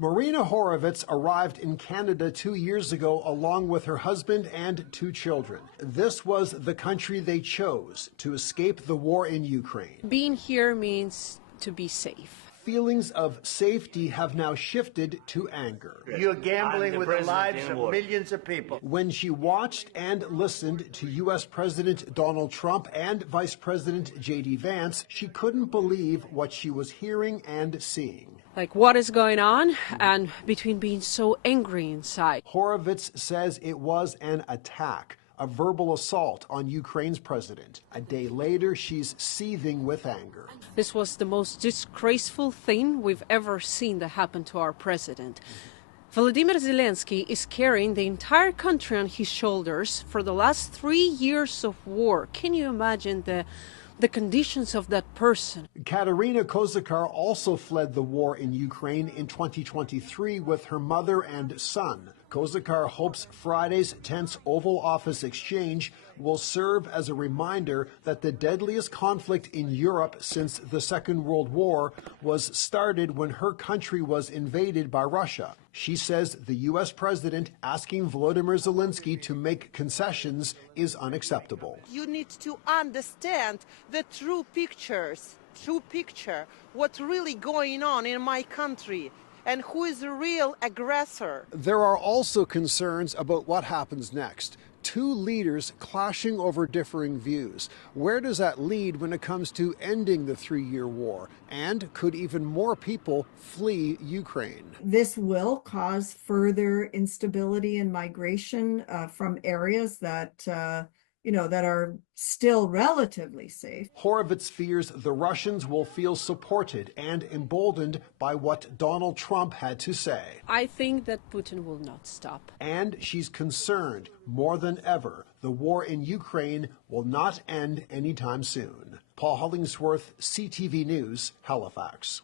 Marina Horovitz arrived in Canada 2 years ago along with her husband and 2 children. This was the country they chose to escape the war in Ukraine. Being here means to be safe. Feelings of safety have now shifted to anger. You're gambling with the lives of millions of people. When she watched and listened to U.S. President Donald Trump and Vice President J.D. Vance, she couldn't believe what she was hearing and seeing. Like, what is going on? And between being so angry inside. Horovitz says it was an attack, a verbal assault on Ukraine's president. A day later, she's seething with anger. This was the most disgraceful thing we've ever seen that happen to our president. Volodymyr Zelensky is carrying the entire country on his shoulders for the last 3 years of war. Can you imagine the conditions of that person? Katerina Kozakar also fled the war in Ukraine in 2023 with her mother and son. Kozakar hopes Friday's tense Oval Office exchange will serve as a reminder that the deadliest conflict in Europe since the Second World War was started when her country was invaded by Russia. She says the U.S. president asking Volodymyr Zelensky to make concessions is unacceptable. You need to understand the true picture, what's really going on in my country, and who is the real aggressor. There are also concerns about what happens next. 2 leaders clashing over differing views. Where does that lead when it comes to ending the 3-year war? And could even more people flee Ukraine? This will cause further instability and migration from areas that that are still relatively safe. Horovitz fears the Russians will feel supported and emboldened by what Donald Trump had to say. I think that Putin will not stop. And she's concerned more than ever the war in Ukraine will not end anytime soon. Paul Hollingsworth, CTV News, Halifax.